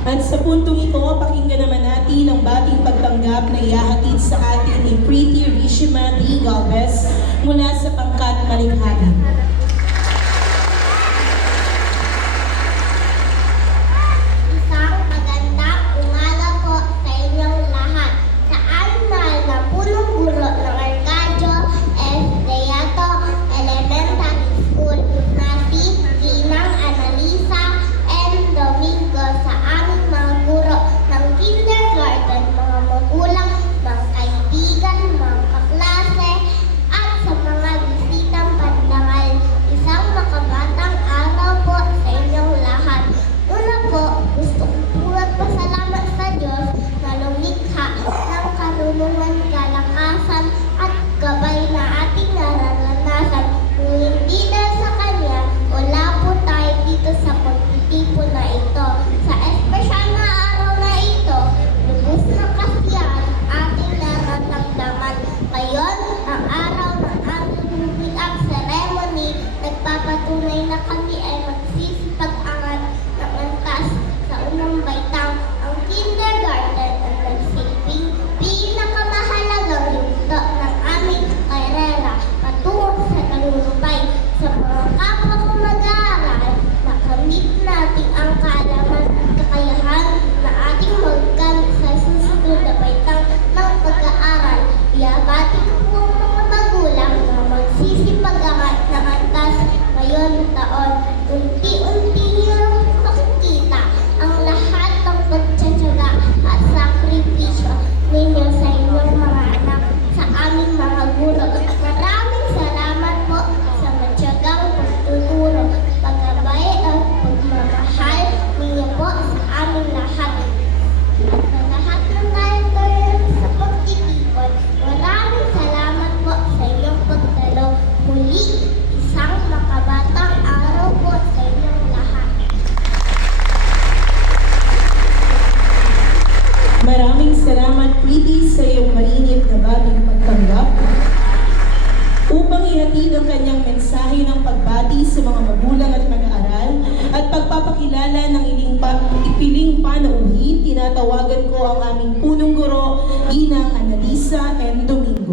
At sa puntong ito, pakinggan naman natin ang bating pagtanggap na ihahatid sa atin ni Pretty Rishima D. Galvez mula sa pangkat Malikhain. Isang magandang umaga po sa inyong lahat. Sa annual na punong guro ng Arcadio S. Deato Elementary School na si Ginang Analisa M. Domingo, sa aming mga guro ng kindergarten, mga magulang, mga kaibigan, mga kaklase, at sa mga bisitang pandangal. Isang makabatang araw po sa inyong lahat. Una po, gusto ko po magpasalamat sa Diyos na lumikha ng karunungan, kalakasan at gabay na ating nararanasan. Kung hindi dahil sa Kanya, wala po tayo dito sa pagtitipon na ito. Sa espesyal na araw na ito, lubos na kasiyahan ating nararamdaman. Ngayon, ang araw ng aming pick-up ceremony, nagpapatunay na kami ay magsisipag-angat ng antas sa unang baitang. Ang kindergarten ang nagsilbing pinakamahalagang yugto ng aming karera patungo sa tagumpay. Sa mga kapwa kong mag-aaral, nakamit natin ang kaalaman at kakayahan na ating magkamit sa susunod na baitang ng pag-aaral. Iyabati ko po ang mga magulang na magsisipag-angat ng antas ngayon taon. Unti-unti niyo makikita ang lahat ng pagtsatsaga at sakripisyo ninyo sa inyong mga anak, sa aming mga guro. Maraming salamat po sa matyagang pagtuturo, paggabay at pagmamahal ninyo po sa aming lahat. At sa lahat ng tayo sa pagtitipon, maraming salamat po sa inyong pagdalo. Muli, isang makabatang araw po sa inyong lahat. Maraming salamat, Pretty, sa iyong marinit na bating pagtanggap upang ihatid ang kanyang mensahe ng pagbati sa mga magulang at mag-aaral at pagpapakilala ng ipiling panauhin. Tinatawagan ko ang aming punong guro, Ginang Analisa M. Domingo.